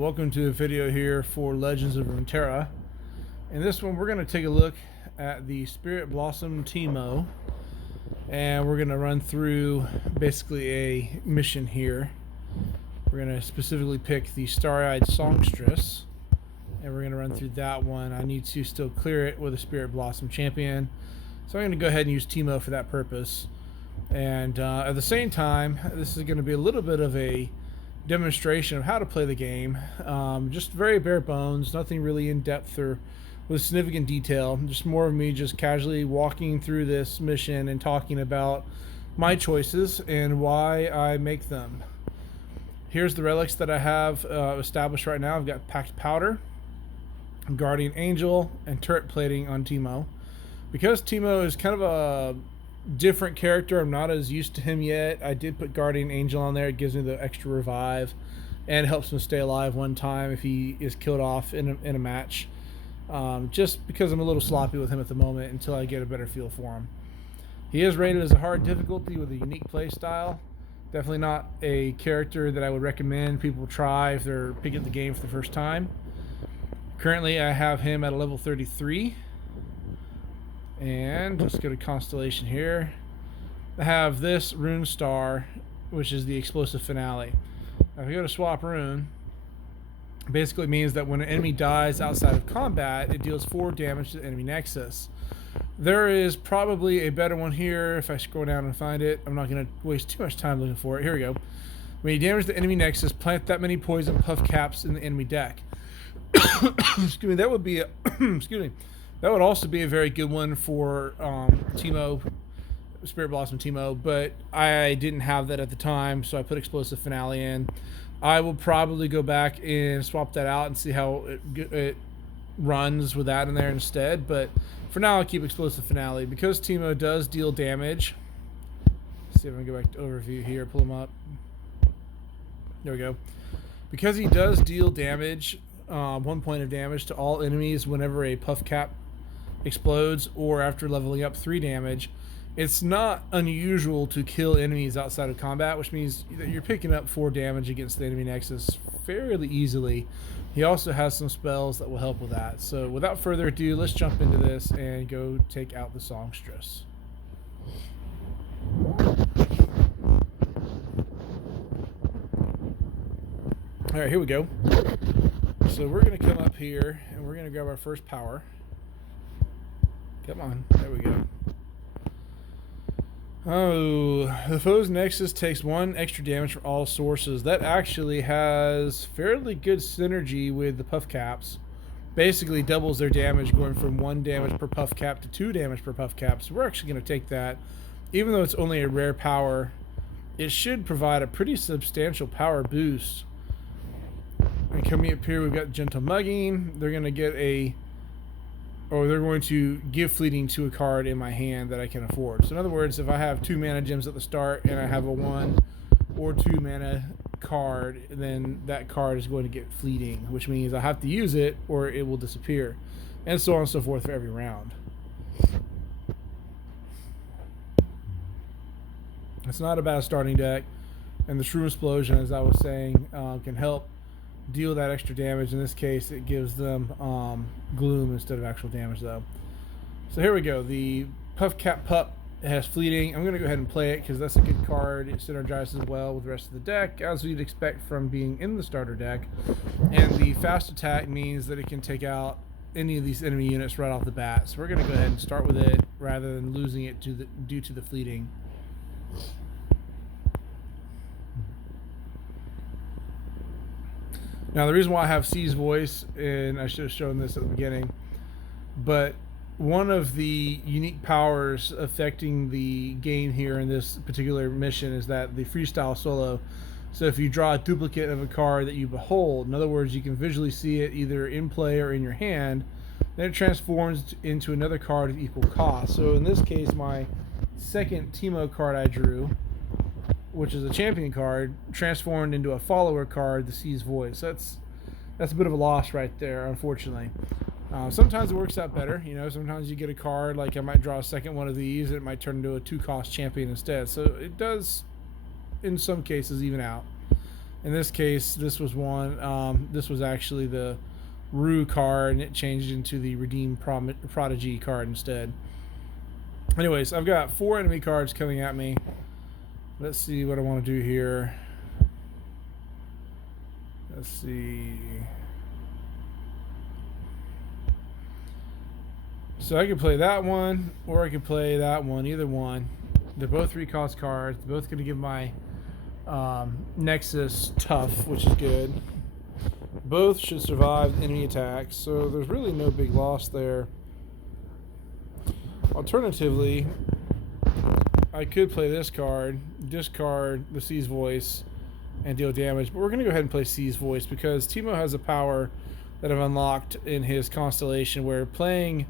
Welcome to a video here for Legends of Runeterra. In this one we're going to take a look at the Spirit Blossom Teemo, and we're going to run through basically a mission here. We're going to specifically pick the Star-Eyed Songstress, and we're going to run through that one. I need to still clear it with a Spirit Blossom champion, so I'm going to go ahead and use Teemo for that purpose. And at the same time, this is going to be a little bit of a demonstration of how to play the game. Just very bare bones, nothing really in depth or with significant detail, just more of me just casually walking through this mission and talking about my choices and why I make them. Here's the relics that I have established right now. I've got Packed Powder, Guardian Angel, and Turret Plating on Teemo. Because Teemo is kind of a different character, I'm not as used to him yet. I did put Guardian Angel on there. It gives me the extra revive and helps him stay alive one time if he is killed off in a match. Just because I'm a little sloppy with him at the moment until I get a better feel for him. He is rated as a hard difficulty with a unique play style. Definitely not a character that I would recommend people try if they're picking up the game for the first time. Currently I have him at a level 33. And let's go to Constellation here. I have this Rune Star, which is the Explosive Finale. Now, if you go to Swap Rune, basically means that when an enemy dies outside of combat, it deals 4 damage to the enemy nexus. There is probably a better one here. If I scroll down and find it, I'm not going to waste too much time looking for it. Here we go. When you damage the enemy nexus, plant that many poison puff caps in the enemy deck. Excuse me. That would be a excuse me. That would also be a very good one for Teemo, Spirit Blossom Teemo, but I didn't have that at the time, so I put Explosive Finale in. I will probably go back and swap that out and see how it runs with that in there instead, but for now I'll keep Explosive Finale. Because Teemo does deal damage, let's see if I can go back to overview here, pull him up. There we go. Because he does deal damage, 1 point of damage to all enemies whenever a puff cap explodes, or after leveling up 3 damage, it's not unusual to kill enemies outside of combat, which means that you're picking up 4 damage against the enemy nexus fairly easily. He also has some spells that will help with that. So without further ado, let's jump into this and go take out the Songstress. Alright, here we go. So we're going to come up here and we're going to grab our first power. Come on, there we go. Oh, the foe's nexus takes 1 extra damage from all sources. That actually has fairly good synergy with the puff caps. Basically doubles their damage, going from 1 damage per puff cap to 2 damage per puff cap. So we're actually going to take that. Even though it's only a rare power, it should provide a pretty substantial power boost. And coming up here, we've got Gentle Mugging. They're going to get they're going to give fleeting to a card in my hand that I can afford. So in other words, if I have 2 mana gems at the start and I have a 1 or 2 mana card, then that card is going to get fleeting, which means I have to use it or it will disappear, and so on and so forth for every round. It's not a bad starting deck, and the Shroom Explosion, as I was saying, can help deal that extra damage. In this case, it gives them gloom instead of actual damage, though. So here we go. The Puff Cap Pup has fleeting. I'm going to go ahead and play it because that's a good card. It synergizes well with the rest of the deck, as we'd expect from being in the starter deck. And the fast attack means that it can take out any of these enemy units right off the bat. So we're going to go ahead and start with it rather than losing it due to the fleeting. Now, the reason why I have C's voice, and I should have shown this at the beginning, but one of the unique powers affecting the game here in this particular mission is that the freestyle solo. So if you draw a duplicate of a card that you behold, in other words, you can visually see it either in play or in your hand, then it transforms into another card of equal cost. So in this case, my second Teemo card I drew, which is a champion card, transformed into a follower card, the C's Voice. That's a bit of a loss right there, unfortunately. Sometimes it works out better. You know, sometimes you get a card, like I might draw a second one of these, and it might turn into a 2-cost champion instead. So it does, in some cases, even out. In this case, this was one. This was actually the Rue card, and it changed into the Redeem Prodigy card instead. Anyways, I've got 4 enemy cards coming at me. Let's see what I want to do here. Let's see. So I could play that one, or I could play that one, either one. They're both 3-cost cards. They're both going to give my Nexus tough, which is good. Both should survive enemy attacks, so there's really no big loss there. Alternatively, I could play this card, discard the Sea's Voice, and deal damage. But we're going to go ahead and play Sea's Voice because Teemo has a power that I've unlocked in his constellation where playing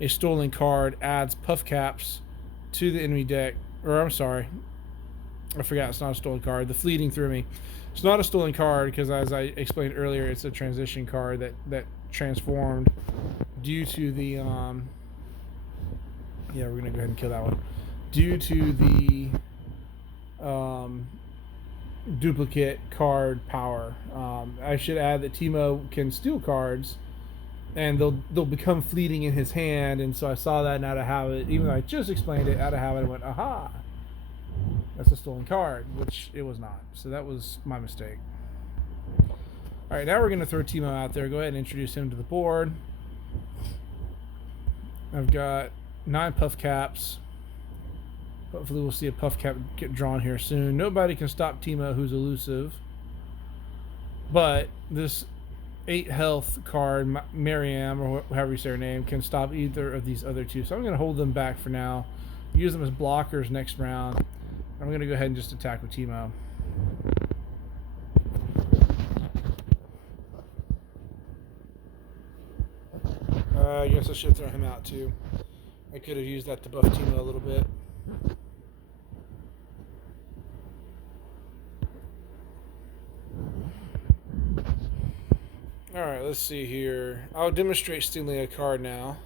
a stolen card adds puff caps to the enemy deck. Or I'm sorry, I forgot it's not a stolen card. The fleeting threw me. It's not a stolen card because, as I explained earlier, it's a transition card that transformed due to the yeah, we're gonna go ahead and kill that one. Due to the duplicate card power. I should add that Teemo can steal cards, and they'll become fleeting in his hand. And so I saw that, and out of habit, even though I just explained it, out of habit, I went, aha, that's a stolen card, which it was not. So that was my mistake. All right, now we're gonna throw Teemo out there. Go ahead and introduce him to the board. I've got 9 puff caps. Hopefully we'll see a puff cap get drawn here soon. Nobody can stop Teemo, who's elusive. But this 8 health card, Mariam, or however you say her name, can stop either of these other 2. So I'm going to hold them back for now. Use them as blockers next round. I'm going to go ahead and just attack with Teemo. I guess I should throw him out too. I could have used that to buff Teemo a little bit. Alright, let's see here. I'll demonstrate stealing a card now.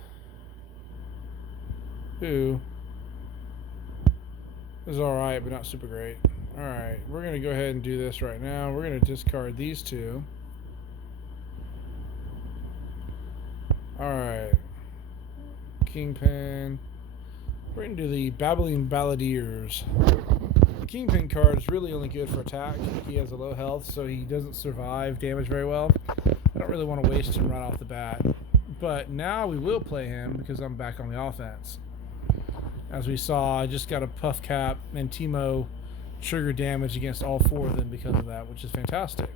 Who is alright, but not super great. Alright, we're going to go ahead and do this right now. We're going to discard these 2. Alright. Kingpin. We're going to do the Babbling Balladeers. The Kingpin card is really only good for attack. He has a low health, so he doesn't survive damage very well. I don't really want to waste him right off the bat. But now we will play him because I'm back on the offense. As we saw, I just got a puff cap, and Teemo triggered damage against all 4 of them because of that, which is fantastic.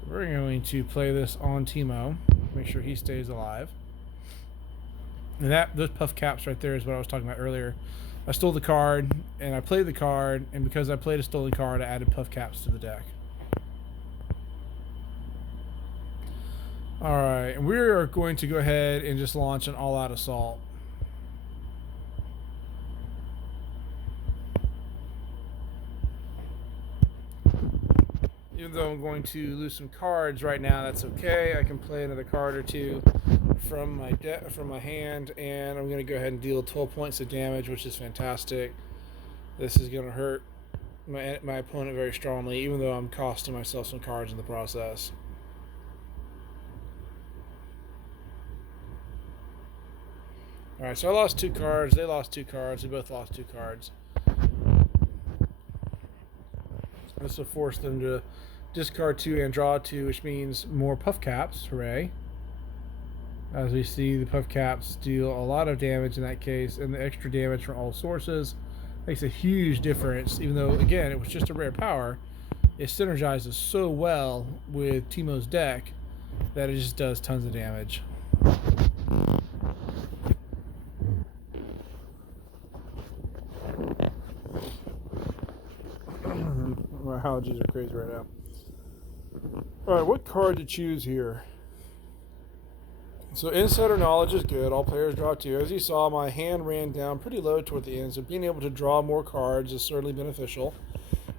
So we're going to play this on Teemo. Make sure he stays alive. And those puff caps right there is what I was talking about earlier. I stole the card, and I played the card, and because I played a stolen card, I added puff caps to the deck. Alright, we are going to go ahead and just launch an all-out assault. Even though I'm going to lose some cards right now, that's okay. I can play another card or 2 from my hand, and I'm going to go ahead and deal 12 points of damage, which is fantastic. This is going to hurt my opponent very strongly, even though I'm costing myself some cards in the process. Alright, so I lost 2 cards. They lost 2 cards. We both lost 2 cards. This will force them to discard 2 and draw 2, which means more puff caps. Hooray. As we see, the puff caps deal a lot of damage in that case, and the extra damage from all sources makes a huge difference, even though, again, it was just a rare power. It synergizes so well with Teemo's deck that it just does tons of damage. My allergies are crazy right now. Alright, what card to choose here? So insider knowledge is good. All players draw 2. As you saw, my hand ran down pretty low toward the end, so being able to draw more cards is certainly beneficial.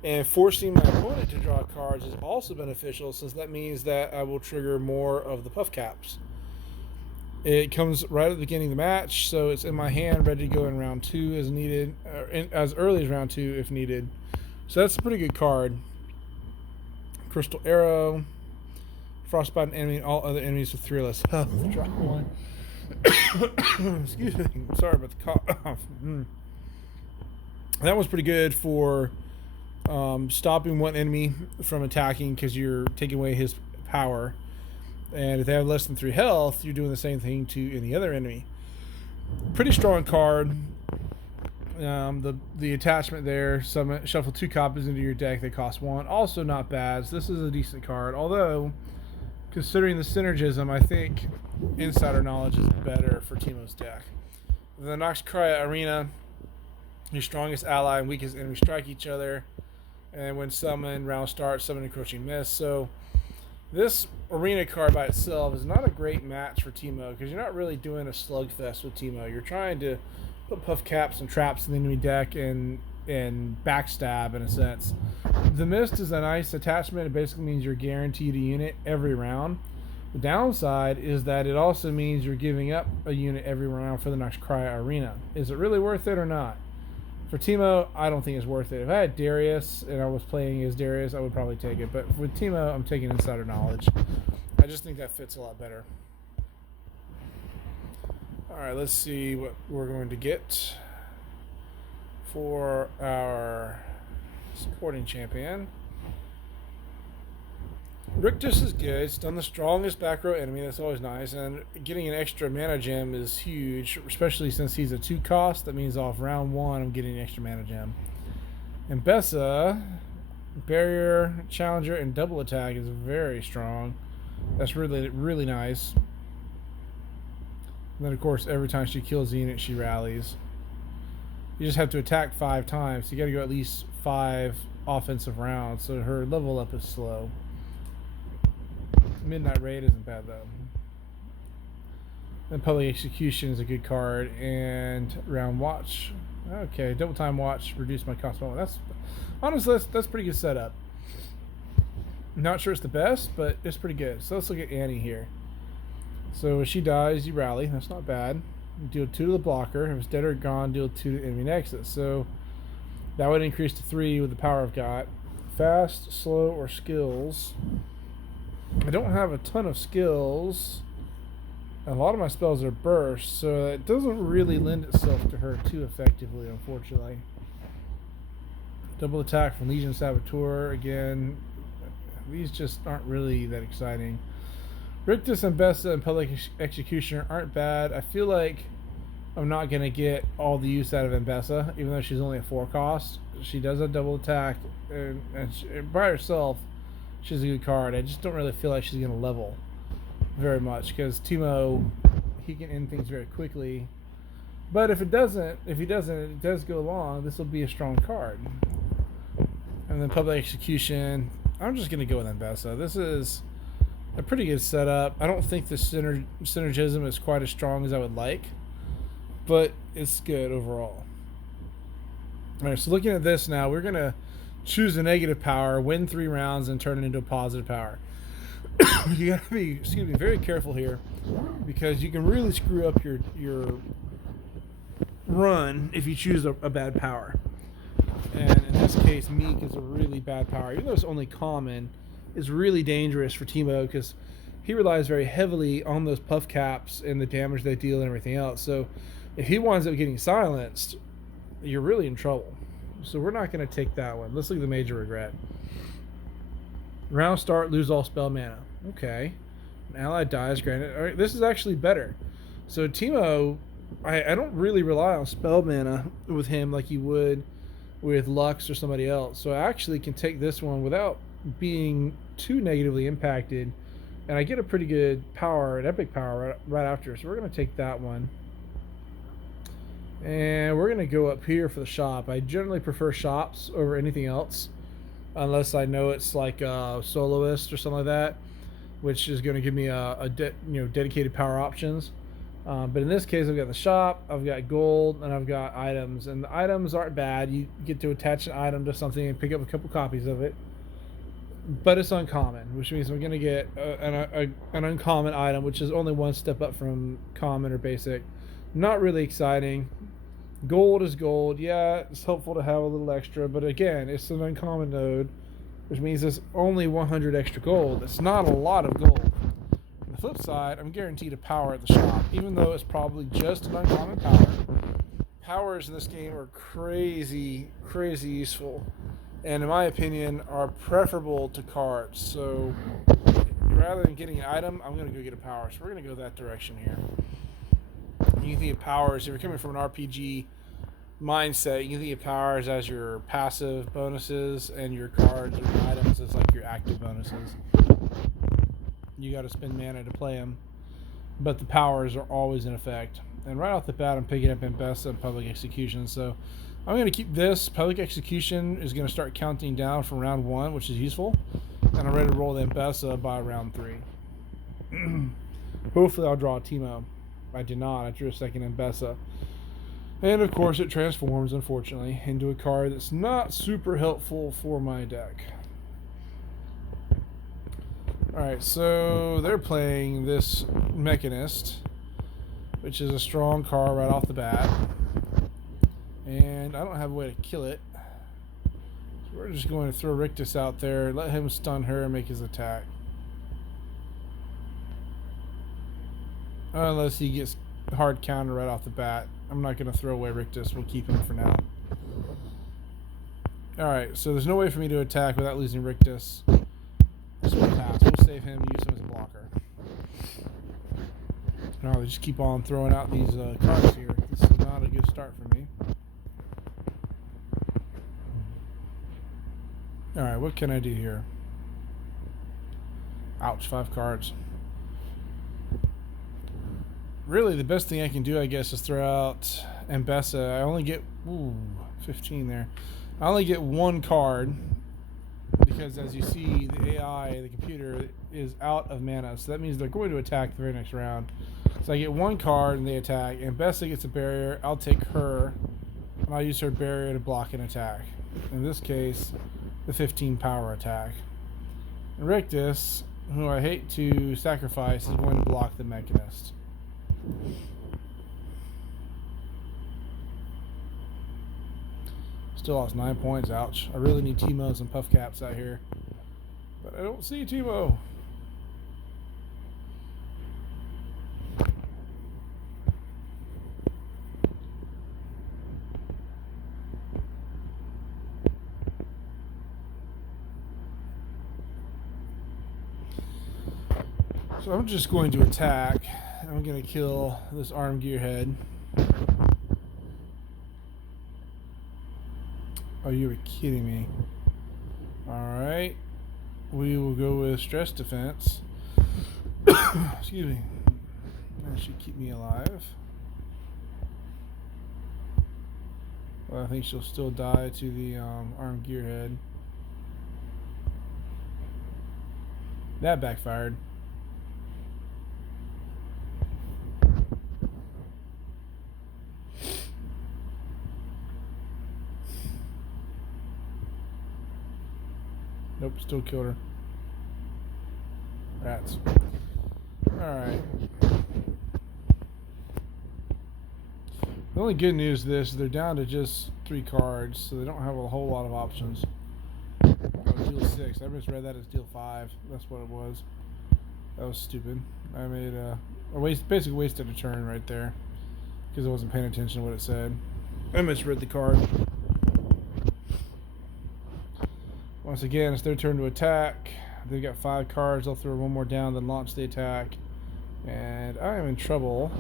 And forcing my opponent to draw cards is also beneficial, since that means that I will trigger more of the puff caps. It comes right at the beginning of the match, so it's in my hand, ready to go in round 2 as needed, as early as round 2 if needed. So that's a pretty good card. Crystal Arrow. Frostbite an enemy and all other enemies with 3 or less health. Drop 1. Excuse me. Sorry about the cough. That was pretty good for stopping one enemy from attacking because you're taking away his power. And if they have less than 3 health, you're doing the same thing to any other enemy. Pretty strong card. The attachment there, shuffle 2 copies into your deck. They cost 1. Also not bad. So this is a decent card. Although, considering the synergism, I think Insider Knowledge is better for Teemo's deck. The Noxcria Arena, your strongest ally and weakest enemy strike each other. And when summoned, round starts, summon Encroaching Mist. So this arena card by itself is not a great match for Teemo because you're not really doing a slugfest with Teemo. You're trying to put puff caps and traps in the enemy deck and backstab in a sense. The Mist is a nice attachment. It basically means you're guaranteed a unit every round. The downside is that it also means you're giving up a unit every round for the Noxcria Arena. Is it really worth it or not? For Teemo, I don't think it's worth it. If I had Darius and I was playing as Darius, I would probably take it. But with Teemo, I'm taking Insider Knowledge. I just think that fits a lot better. Alright, let's see what we're going to get for our supporting champion. Rictus is good. Stun the strongest back row enemy. That's always nice. And getting an extra mana gem is huge, especially since he's a 2 cost. That means off round 1, I'm getting an extra mana gem. And Bessa, barrier, challenger, and double attack is very strong. That's really, really nice. And then, of course, every time she kills the unit, she rallies. You just have to attack 5 times. So you got to go at least 5 offensive rounds. So her level up is slow. Midnight Raid isn't bad though. And Public Execution is a good card, and Round Watch. Okay, Double Time Watch, reduce my cost. That's honestly that's pretty good setup. Not sure it's the best, but it's pretty good. So let's look at Annie here. So if she dies, you rally. That's not bad. You deal 2 to the blocker. If it's dead or gone, deal 2 to the enemy nexus. So that would increase to 3 with the power I've got. Fast, slow, or skills. I don't have a ton of skills. A lot of my spells are burst, so it doesn't really lend itself to her too effectively, unfortunately. Double attack from Legion Saboteur. Again, these just aren't really that exciting. Rictus and Bessa and Public Executioner aren't bad. I feel like I'm not going to get all the use out of Mbessa, even though she's only a 4 cost. She does a double attack, and by herself, she's a good card. I just don't really feel like she's going to level very much because Teemo, he can end things very quickly. But if he doesn't, it does go long. This will be a strong card. And then Public Execution, I'm just going to go with Mbessa. This is a pretty good setup. I don't think the synergism is quite as strong as I would like, but it's good overall. All right, so looking at this now, we're going to choose a negative power, win 3 rounds, and turn it into a positive power. You got to be, very careful here because you can really screw up your run if you choose a bad power. And in this case, Meek is a really bad power. Even though it's only common, it's really dangerous for Teemo because he relies very heavily on those puff caps and the damage they deal and everything else. So if he winds up getting silenced, you're really in trouble. So we're not going to take that one. Let's look at the Major Regret. Round start, lose all spell mana. Okay. An ally dies, granted. All right, this is actually better. So Teemo, I don't really rely on spell mana with him like you would with Lux or somebody else. So I actually can take this one without being too negatively impacted. And I get a pretty good power, an epic power right after. So we're going to take that one. And we're going to go up here for the shop. I generally prefer shops over anything else, unless I know it's like a soloist or something like that, which is going to give me dedicated power options. But in this case, I've got the shop, I've got gold, and I've got items. And the items aren't bad. You get to attach an item to something and pick up a couple copies of it. But it's uncommon, which means we're going to get an uncommon item, which is only one step up from common or basic. Not really exciting. Gold is gold. Yeah, it's helpful to have a little extra, but again, it's an uncommon node. which means there's only 100 extra gold. It's not a lot of gold. On the flip side, I'm guaranteed a power at the shop, even though it's probably just an uncommon power. Powers in this game are crazy useful, and in my opinion are preferable to cards. So rather than getting an item, I'm going to go get a power. So we're going to go that direction here. You can think of powers, if you're coming from an RPG mindset, you can think of powers as your passive bonuses and your cards or your items as like your active bonuses. You got to spend mana to play them, but the powers are always in effect. And right off the bat, I'm picking up Mbessa and Public Execution. So I'm going to keep this. Public Execution is going to start counting down from round 1, which is useful. And I'm ready to roll the Mbessa by round 3. Hopefully I'll draw a Teemo. I did not. I drew a second Mbessa. And of course it transforms, unfortunately, into a card that's not super helpful for my deck. Alright, so they're playing this Mechanist, which is a strong card right off the bat. And I don't have a way to kill it. So we're just going to throw Rictus out there, let him stun her and make his attack. Unless he gets hard counter right off the bat. I'm not going to throw away Rictus. We'll keep him for now. Alright, so there's no way for me to attack without losing Rictus. This will pass. We'll save him and use him as a blocker. No, they just keep on throwing out these cards here. This is not a good start for me. Alright, what can I do here? Ouch, 5 cards. Really, the best thing I can do, I guess, is throw out Mbessa. I only get 15 there. I only get 1 card because, as you see, the AI, the computer, is out of mana. So that means they're going to attack the very next round. So I get 1 card and they attack. Mbessa gets a barrier. I'll take her, and I'll use her barrier to block an attack. In this case, the 15 power attack. And Rictus, who I hate to sacrifice, is going to block the Mechanist. Still lost 9 points. Ouch. I really need Teemos and Puff Caps out here, but I don't see Teemo. So I'm just going to attack. I'm going to kill this arm gearhead. Oh, you were kidding me. Alright. We will go with stress defense. Excuse me. That should keep me alive. Well, I think she'll still die to the arm gearhead. That backfired. Nope, still killed her. Rats. Alright. The only good news of this is they're down to just 3 cards, so they don't have a whole lot of options. Oh, deal 6. I misread that as deal 5. That's what it was. That was stupid. I made basically wasted a turn right there because I wasn't paying attention to what it said. I misread the card. Once again, it's their turn to attack. They've got 5 cards. They'll throw 1 more down, then launch the attack. And I am in trouble.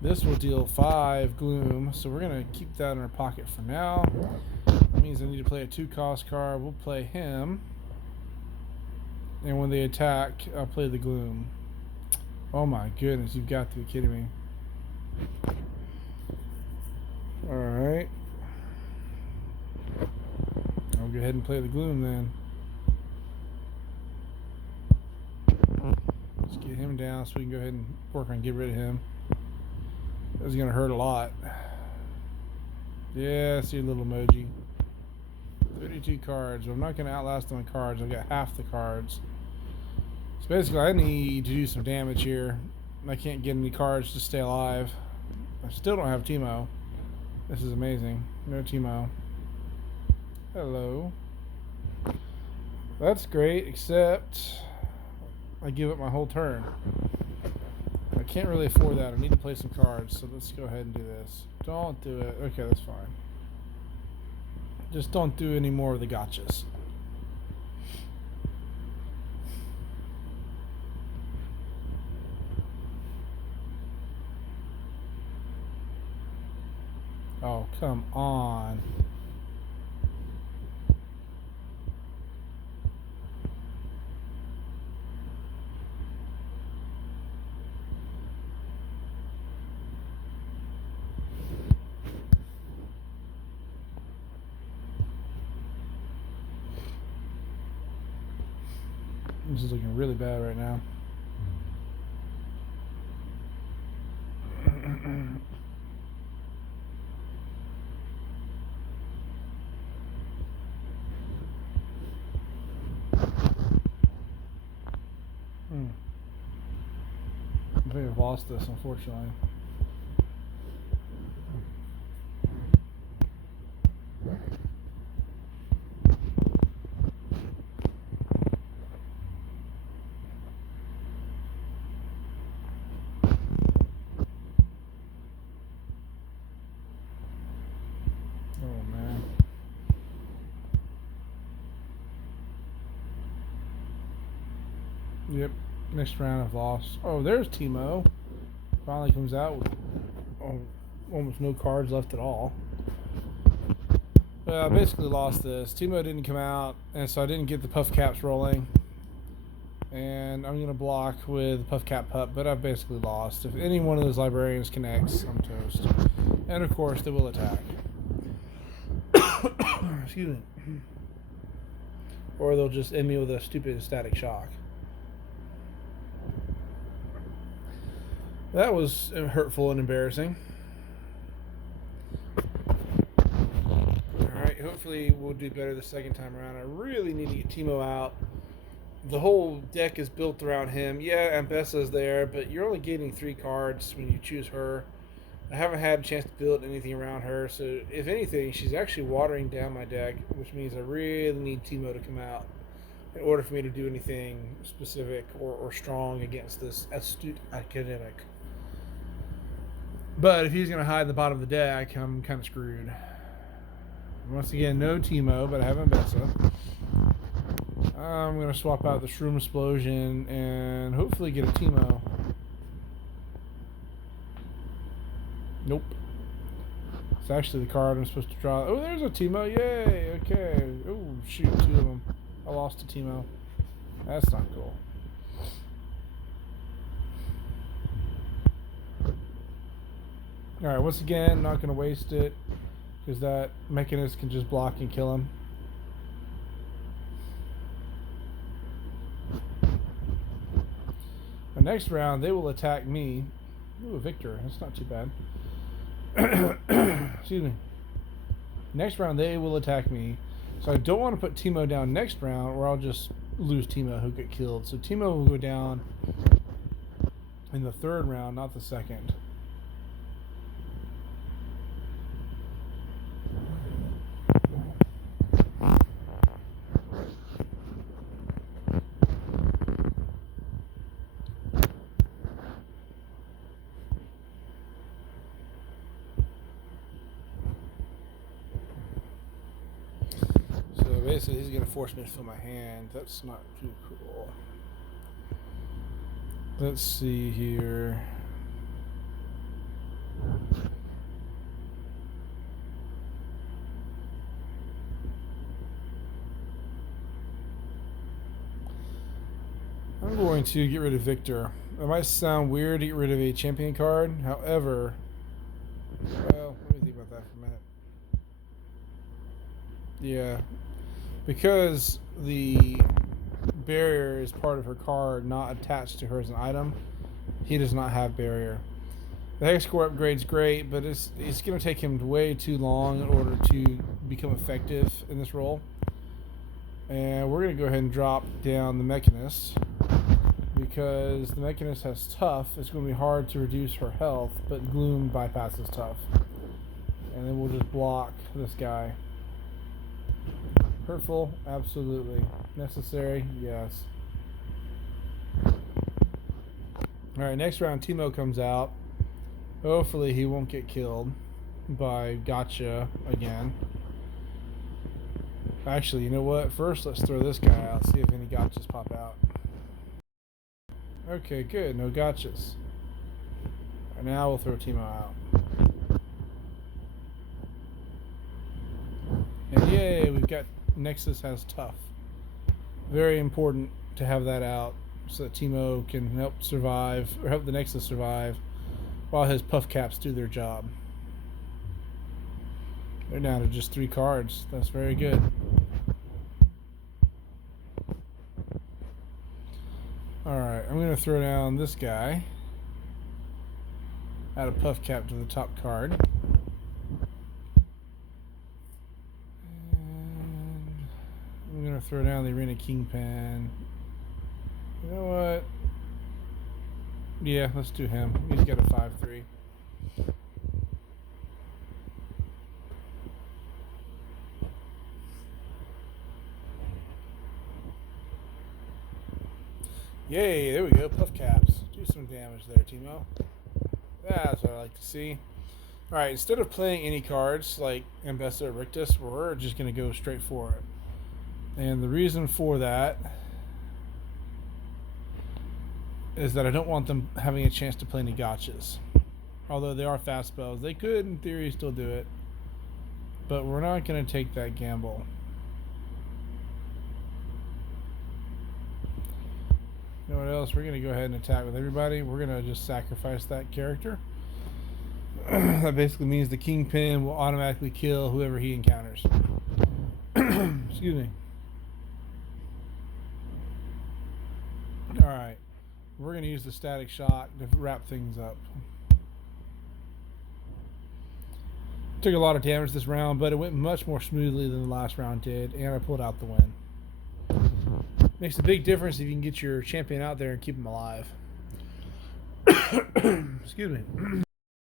This will deal 5 gloom, so we're going to keep that in our pocket for now. That means I need to play a 2-cost card. We'll play him. And when they attack, I'll play the gloom. Oh my goodness, you've got to be kidding me. Alright. I'll go ahead and play the gloom then. Let's get him down so we can go ahead and work on getting rid of him. This is going to hurt a lot. Yeah, see a little emoji. 32 cards. But I'm not going to outlast them on cards. I've got half the cards. So basically I need to do some damage here. I can't get any cards to stay alive. I still don't have Teemo. This is amazing. No Teemo. Hello. That's great, except I give up my whole turn. I can't really afford that. I need to play some cards, so let's go ahead and do this. Don't do it. Okay, that's fine. Just don't do any more of the gotchas. Oh, come on. This is looking really bad right now. I think I've lost this, unfortunately. Oh, man. Yep. Next round I've lost. Oh, there's Teemo. Finally comes out with almost no cards left at all. I basically lost this. Teemo didn't come out, and so I didn't get the puff caps rolling. And I'm going to block with puff cap pup, but I've basically lost. If any one of those librarians connects, I'm toast. And of course, they will attack. Excuse me. Or they'll just end me with a stupid static shock. That was hurtful and embarrassing. Alright, hopefully we'll do better the second time around. I really need to get Teemo out. The whole deck is built around him. Yeah, Ambessa's there, but you're only getting 3 cards when you choose her. I haven't had a chance to build anything around her, so if anything, she's actually watering down my deck, which means I really need Teemo to come out in order for me to do anything specific or strong against this astute academic. But if he's going to hide in the bottom of the deck, I'm kind of screwed. Once again, no Teemo, but I have Ambessa. I'm going to swap out the Shroom Explosion and hopefully get a Teemo. Nope. It's actually the card I'm supposed to draw. Oh, there's a Teemo. Yay. Okay. Oh, shoot. 2 of them. I lost to Teemo. That's not cool. Alright, once again, not going to waste it, because that Mechanist can just block and kill him. The next round, they will attack me. Ooh, a Victor. That's not too bad. Excuse me. Next round, they will attack me. So I don't want to put Teemo down next round, or I'll just lose Teemo, who get killed. So Teemo will go down in the 3rd round, not the 2nd. Basically, he's going to force me to fill my hand. That's not too cool. Let's see here. I'm going to get rid of Victor. It might sound weird to get rid of a champion card. However, well, let me think about that for a minute. Yeah. Because the barrier is part of her card, not attached to her as an item, he does not have barrier. The hex core upgrade's great, but it's going to take him way too long in order to become effective in this role. And we're going to go ahead and drop down the Mechanist, because the Mechanist has tough. It's going to be hard to reduce her health, but Gloom bypasses tough. And then we'll just block this guy. Hurtful, absolutely. necessary? Yes. Alright, next round Teemo comes out. Hopefully he won't get killed by gotcha again. Actually, you know what? First, let's throw this guy out, see if any gotchas pop out. Okay, good. No gotchas. Right, now we'll throw Teemo out. And yay, we've got Nexus has tough. Very important to have that out so that Teemo can help survive, or help the Nexus survive, while his puff caps do their job. They're down to just 3 cards. That's very good. Alright, I'm going to throw down this guy. Add a puff cap to the top card. And I'm going to throw down the Arena Kingpin. You know what? Yeah, let's do him. He's got a 5/3. Yay, there we go. Puff caps. Do some damage there, Teemo. That's what I like to see. Alright, instead of playing any cards like Ambessa or Rictus, we're just going to go straight for it. And the reason for that is that I don't want them having a chance to play any gotchas. Although they are fast spells. They could, in theory, still do it. But we're not going to take that gamble. You know what else? We're going to go ahead and attack with everybody. We're going to just sacrifice that character. That basically means the Kingpin will automatically kill whoever he encounters. Excuse me. Alright. We're going to use the Static Shock to wrap things up. Took a lot of damage this round, but it went much more smoothly than the last round did, and I pulled out the win. Makes a big difference if you can get your champion out there and keep him alive. Excuse me.